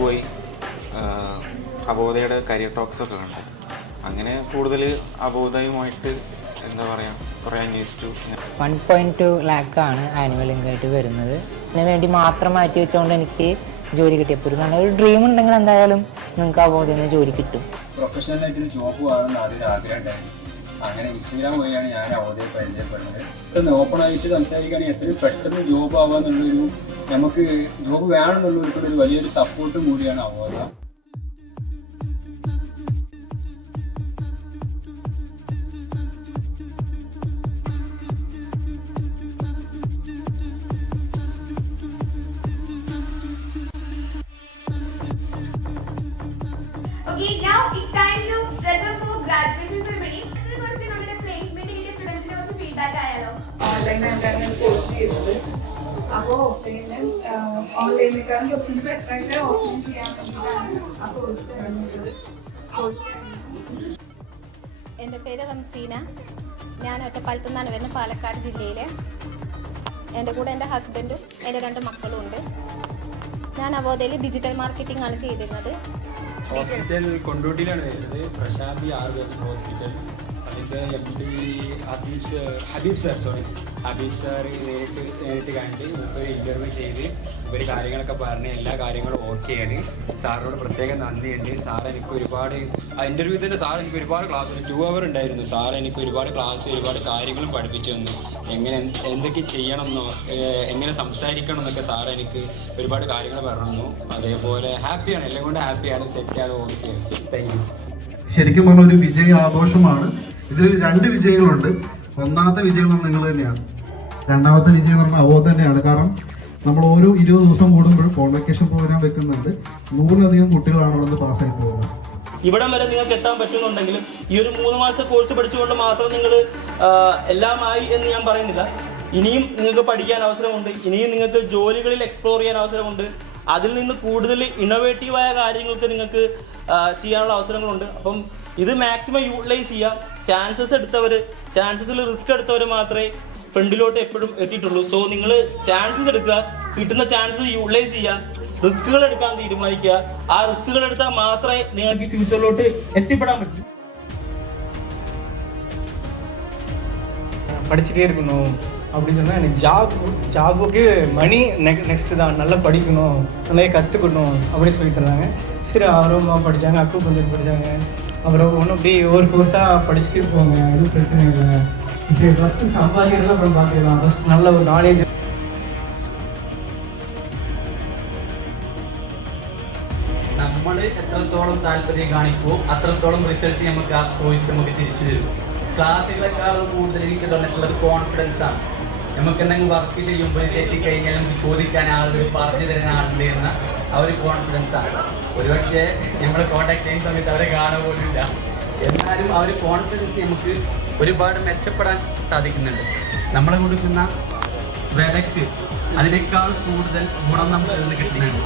പോയി അബോധയുടെ കരിയർ ടോക്സൊക്കെ കണ്ടു. അങ്ങനെ കൂടുതൽ അബോധയുമായിട്ട് എന്താ പറയുക കുറേ അന്വേഷിച്ചു. 1.2 ലാക്കാണ് ആനുവൽ ഇൻകം വരുന്നത്. അതിന് വേണ്ടി മാത്രം മാറ്റി വെച്ചുകൊണ്ട് എനിക്ക് ജോലി കിട്ടിയപ്പോൾ ഒരു നല്ലൊരു ഡ്രീം ഉണ്ടെങ്കിൽ എന്തായാലും നിങ്ങൾക്ക് അബോധയിൽ നിന്ന് ജോലി കിട്ടും. പ്രൊഫഷണലായിട്ട് ജോബ് ആണെന്ന് ആദ്യം ആഗ്രഹം ഉണ്ടായിരുന്നു. അങ്ങനെ ഇൻസ്റ്റഗ്രാം വഴിയാണ് ഞാൻ അവോധയെ പരിചയപ്പെടുന്നത്. പെട്ടെന്ന് ഓപ്പണായിട്ട് സംസാരിക്കുകയാണെങ്കിൽ എത്രയും പെട്ടെന്ന് ജോബ് ആവാന്നുള്ളൊരു നമുക്ക് ജോബ് വേണമെന്നുള്ളൊരു വലിയൊരു സപ്പോർട്ടും കൂടിയാണ് അവോധ. Okay, now it's time to present for graduation ceremony. ഇതിനെക്കുറിച്ച് നമ്മുടെ പ്ലേസ്മെന്റ് ചെയ്ത സ്റ്റുഡൻസിനെ കുറിച്ച് ഫീഡ്ബാക്ക് ആയാലോ? ഓൺലൈനായിട്ടാണ് കോഴ്സ് ചെയ്തത്. അപ്പോൾ പിന്നെ ഓൺലൈനേക്കാളും കുറച്ചും ബെറ്ററായിട്ട് ഓഫ്ലൈൻ ചെയ്യാൻ വേണ്ടിയിട്ടാണ് ആ കോഴ്സ് തിരഞ്ഞെടുത്തത്. എൻ്റെ പേര് റംസീന. ഞാൻ ഒറ്റപ്പാലത്തു നിന്നാണ് വരുന്നത്, പാലക്കാട് ജില്ലയിലെ. എൻ്റെ കൂടെ എൻ്റെ ഹസ്ബൻഡും എൻ്റെ 2 മക്കളും ഉണ്ട്. ഞാൻ അവോധയിൽ ഡിജിറ്റൽ മാർക്കറ്റിംഗ് ആണ് ചെയ്തിരുന്നത്. ഹോസ്പിറ്റൽ കൊണ്ടോട്ടിയിലാണ് വരുന്നത്, പ്രശാന്തി ആയുർവേദിക് ഹോസ്പിറ്റൽ. അതിൻ്റെ MD ഹബീബ് സാർ നേരിട്ട് കണ്ട് ഒരു ഇൻ്റർവ്യൂ ചെയ്ത് ഇവർ കാര്യങ്ങളൊക്കെ പറഞ്ഞ് എല്ലാ കാര്യങ്ങളും ഓക്കെയാണ്. സാറിനോട് പ്രത്യേകം നന്ദിയുണ്ട്. സാർ എനിക്ക് ഒരുപാട് ഇൻ്റർവ്യൂ തന്നെ സാർ എനിക്ക് ഒരുപാട് ക്ലാസ് 2 അവർ ഉണ്ടായിരുന്നു. സാർ എനിക്ക് ഒരുപാട് ക്ലാസ് ഒരുപാട് കാര്യങ്ങളും പഠിപ്പിച്ചു തന്നു. എന്തൊക്കെ ചെയ്യണമെന്നോ എങ്ങനെ സംസാരിക്കണം എന്നൊക്കെ സാർ എനിക്ക് ഒരുപാട് കാര്യങ്ങൾ പറഞ്ഞു. അതേപോലെ ഹാപ്പിയാണ്, എല്ലാം കൊണ്ട് ഹാപ്പിയാണ്, സെറ്റാണ്, ഓക്കെയാണ്. Thank you. ശരിക്കും പറഞ്ഞ ഒരു വിജയ ആഘോഷമാണ്. ഇതിൽ 2 വിജയങ്ങളുണ്ട്. ഒന്നാമത്തെ വിജയം നിങ്ങൾ തന്നെയാണ്, രണ്ടാമത്തെ വിജയം എന്ന് പറഞ്ഞാൽ അവോധ തന്നെയാണ്. കാരണം നമ്മൾ ഓരോ 20 ദിവസം കൂടുമ്പോഴും കോൺവെക്കേഷൻ പ്രോഗ്രാം വെക്കുന്നുണ്ട്. 100-ലധികം കുട്ടികളാണ് അവിടെ നിന്ന് പാസ്സായി പോകുന്നത്. ഇവിടം വരെ നിങ്ങൾക്ക് എത്താൻ പറ്റുന്നുണ്ടെങ്കിലും ഈ ഒരു 3 മാസത്തെ കോഴ്സ് പഠിച്ചുകൊണ്ട് മാത്രം നിങ്ങൾ എല്ലാമായി എന്ന് ഞാൻ പറയുന്നില്ല. ഇനിയും നിങ്ങൾക്ക് പഠിക്കാൻ അവസരമുണ്ട്, ഇനിയും നിങ്ങൾക്ക് ജോലികളിൽ എക്സ്പ്ലോർ ചെയ്യാൻ അവസരമുണ്ട്. അതിൽ നിന്ന് കൂടുതൽ ഇന്നോവേറ്റീവായ കാര്യങ്ങൾക്ക് നിങ്ങൾക്ക് ചെയ്യാനുള്ള അവസരങ്ങളുണ്ട്. അപ്പം ഇത് മാക്സിമം യൂട്ടിലൈസ് ചെയ്യുക. ചാൻസസിൽ റിസ്ക് എടുത്തവർ മാത്രമേ ഫ്രണ്ടിലോട്ട് എപ്പോഴും എത്തിയിട്ടുള്ളൂ. സോ നിങ്ങൾ ചാൻസസ് എടുക്കുക, കിട്ടുന്ന ചാൻസസ് യൂട്ടിലൈസ് ചെയ്യുക, റിസ്കുകൾ എടുക്കാൻ തീരുമാനിക്കുക. ആ റിസ്കുകൾ എടുത്താൽ മാത്രമേ നിങ്ങൾക്ക് ഫ്യൂച്ചറിലോട്ട് എത്തിപ്പെടാൻ പറ്റൂ. படிச்சுட்டே இருக்கணும் அப்படின்னு சொன்னால் எனக்கு ஜாபுக்கு மணி நெக்ஸ்ட்டு தான், நல்லா படிக்கணும், நல்லா கற்றுக்கணும் அப்படின்னு சொல்லிட்டு இருந்தாங்க. சரி அவரும் படித்தாங்க, அக்கு கொஞ்சம் படித்தாங்க. அப்புறம் ஒன்றும் அப்படி ஒரு கோர்ஸாக படிச்சுட்டே போங்க, எதுவும் பிரச்சனை இல்லை. இப்போ ஃபஸ்ட்டு சம்பாதிக்கிறதுலாம் அப்புறம் பார்த்துக்கலாம், ஃபஸ்ட் நல்ல ஒரு நாலேஜ். നമ്മൾ എത്രത്തോളം താല്പര്യം കാണിക്കുമോ അത്രത്തോളം റിസൾട്ട് നമുക്ക് ആ കോഴ്സ് നമുക്ക് തിരിച്ചു തരും. ക്ലാസ്സുകളെക്കാളും കൂടുതൽ എനിക്ക് തന്നിട്ടുള്ളത് കോൺഫിഡൻസ് ആണ്. നമുക്ക് എന്തെങ്കിലും വർക്ക് ചെയ്യുമ്പോൾ തെറ്റിക്കഴിഞ്ഞാൽ നമുക്ക് ചോദിക്കാൻ ആളുകൾ പറഞ്ഞു തരുന്ന ആളുണ്ട് എന്ന ആ ഒരു കോൺഫിഡൻസ് ആണ്. ഒരുപക്ഷെ നമ്മൾ കോൺടാക്ട് ചെയ്യുന്ന സമയത്ത് അവരെ കാണാൻ പോലുമില്ല, എന്നാലും ആ ഒരു കോൺഫിഡൻസ് നമുക്ക് ഒരുപാട് മെച്ചപ്പെടാൻ സാധിക്കുന്നുണ്ട്. നമ്മൾ കൊടുക്കുന്ന വിലക്ക് അതിനേക്കാൾ കൂടുതൽ ഗുണം നമുക്ക് കിട്ടുന്നുണ്ട്.